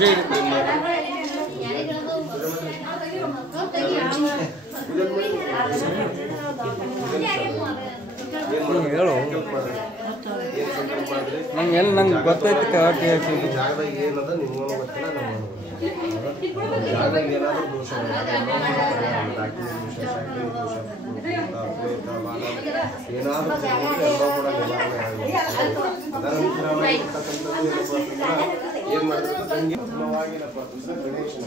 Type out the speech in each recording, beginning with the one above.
ಹೇಳು ನಂಗೆ ಗೊತ್ತೈತೆ ಕರೆಕ್ಟ್ ಹೇಳ್ತೀನಿ ಜಾಗದಾಗ ಏನದ ನಿಮ್ಗೂ ಗೊತ್ತಿಲ್ಲ ಜಾಗದಾಗ ಏನಾದರೂ ದೋಷ ಏನಾದರೂ ಕೂಡ ಏನು ಮಾಡಿದ್ರೆ ಏನಪ್ಪ ಗಣೇಶನ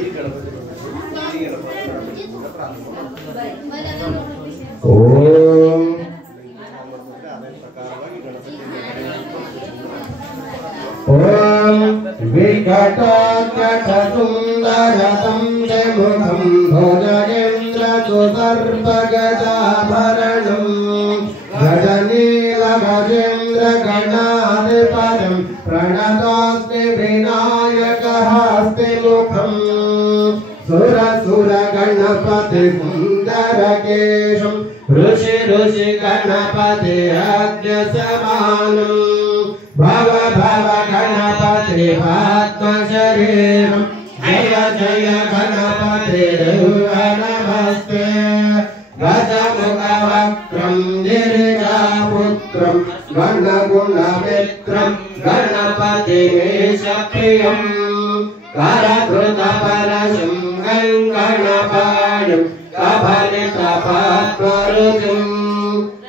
ಈ ಗಣಪತಿ ओम विकटाकटसुंदरतं मुखं भुजगेन्द्र सुदर्पगदाभरणं गजनीलगजेन्द्र गणाधिपतिं प्रणतोऽस्मि विनायकहस्ति मुखं सुरसुर गणपति सुन्दरकेशं ऋषि ऋषि गणपति अग्रसमानं भव भव गणपति पद्मशरीरं जय जय गणपति नमस्ते गजमुखवक्त्रं गिरिजापुत्रं गणगुणमित्रं गणपतिमेशप्रियं करधृतपरशं गणपाणिं कबलितपद्मरुचिं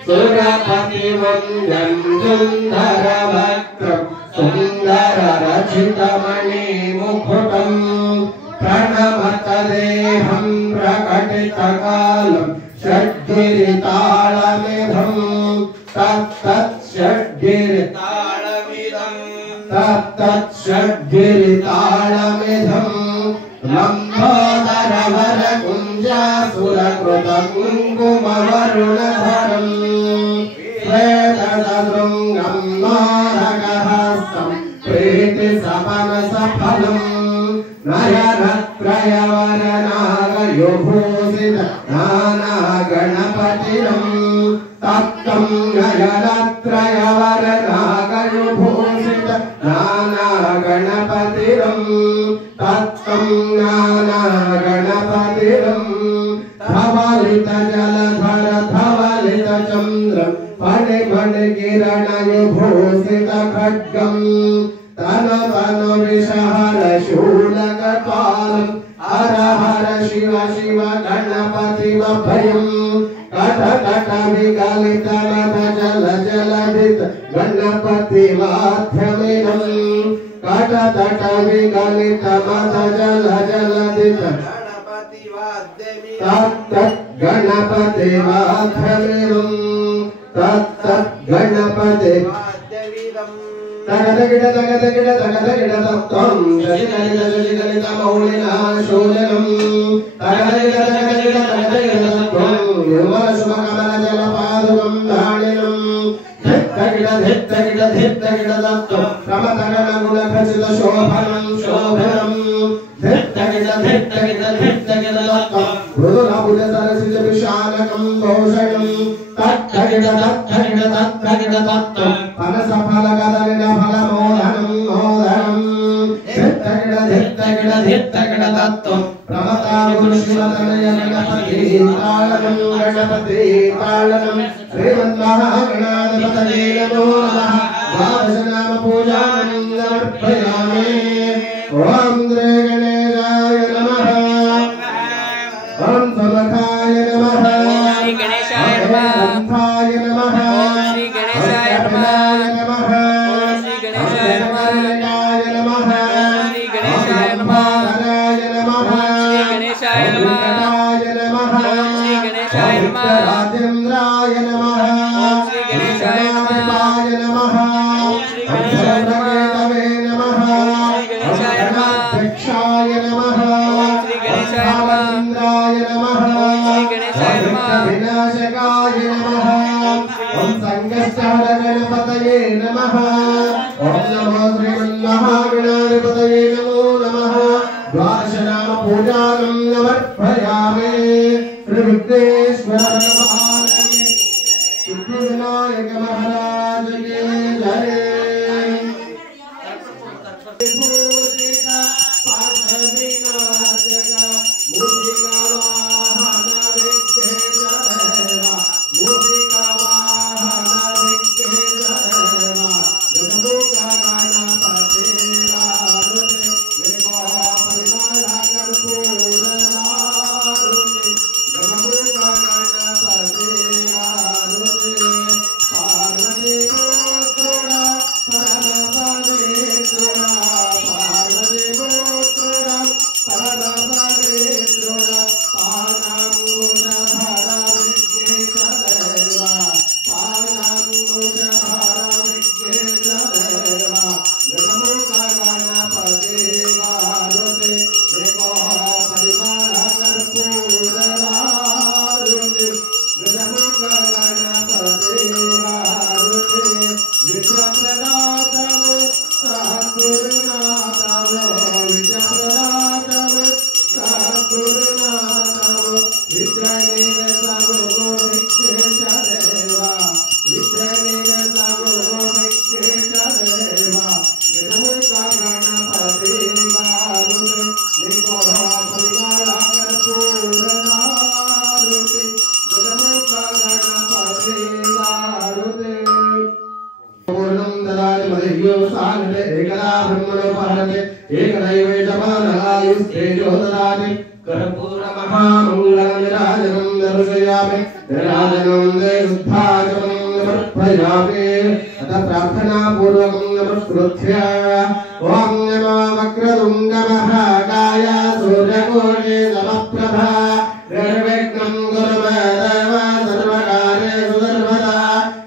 सुरपतिवन्द्यं सुन्दरवक्त्रं सुन्दररचितमणिमुकुटं प्रणमतदेहं प्रकटितकालं षड्गिरितालमिदं तत्तच्छड्गिरितालमिदं लम्बोदरवरकुञ्जासुरकृतकुङ्कुमवरुणधरं श्वेतशृङ्गं नारकहस्तं प्रीतिसमनसफलं नयनत्रयवरनागयुभूषित नानागणपतिनं तत्तं नयनत्रयवरनागयुभूषित नानागणपतिनं तत्तं नानागणपतिनं धवलितजलधर धवलितचन्द्रं फणिमणिकिरणयुभूषितखड्गं तनतनुविषहरशूलकपालं हर हर शिव शिव गणपतिमभयं कटकटविगलितमथजलजलधित गणपतिमाध्यमिनं कटकटविगलितमथजलजलधित तत्तद्गणपतिवाध्यमिनं तत्तद्गणपतिवाद्यमिदं तगदगिडतगदगिडतगदगिडतत्त्वं जलिगलितमौलिना शूलिनं तगदगिडतगदगिडतगदगिडतत्त्वं निर्मलशुभकमलजलपादुकं धारिणं धित्तगिडतत्त्वं प्रमथगणगुणखचितशोभनं शोभनं धित्तगिडतत्त्वं मृदुलभुजसरसिजविशालकं भूषणं तत्तगिडतत्त्वं फलसफलकदलिनफलमोदनं मोदनं धित्तगिडतत्त्वं प्रमतागुरुशिवतनय गणपतितालनं गणपतितालनं श्रीमन्महागणाधिपतये नमो नमः द्वादशनामपूजां समर्पयामि ओम श्री गणेशाय नमः ओम समखाय नमः श्री गणेशाय नमः ओम नमः श्री गणेशाय नमः श्री गणेशाय नमः श्री गणेशाय नमः श्री गणेशाय नमः श्री गणेशाय नमः राजेंद्राय नमः श्री गणेशाय नमः श्री गणेशाय नमः श्री गणेशाय नमः दक्षाय नमः श्री गणेशाय नमः इंद्राय नमः श्री गणेशाय नमः विनाशकाय नमः ओम संकष्टहर गणपतये नमः ओम नमो श्रीमन्महागणाधिपतये नमो नमः द्वादशनाम पूजां समर्पयामि श्री विघ्नेश्वर भगवान सिद्धिविनायक महाराज की जय। प्रार्थना पूर्वक नमस्कृत्य ओम नमो वक्रतुंड महाकाय सूर्यकोटि समप्रभा निर्विघ्नं कुरु मे देव सर्वकार्येषु सर्वदा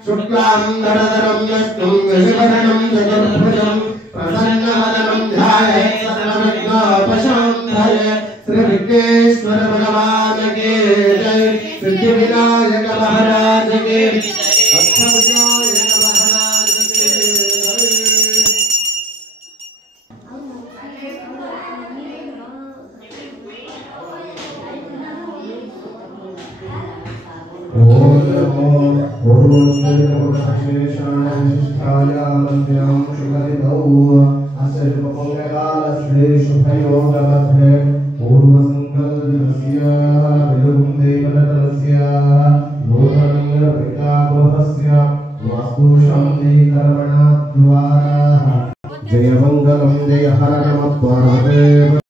शुक्लांबरधरं विष्णुं शशिवर्णं चतुर्भुजं प्रसन्नवदनं ध्यायेत् सर्वविघ्नोपशान्तये श्री विघ्नेश्वर भगवान की जय सिद्धिविनायक महाराज की अष्टविनायक महाराज की जय। ओम नमो शेषाय शिष्ठाय मध्यं शुभरितौ अस्य शुभमङ्गलकालस्य शुभयोगमध्ये पूर्वसङ्कल्पस्य विलुप्तेवनतस्य नूतनङ्गपितागृहस्य वास्तुशान्तिकर्मणाद्वारा जय मङ्गलं जय हर नमः पार्वते।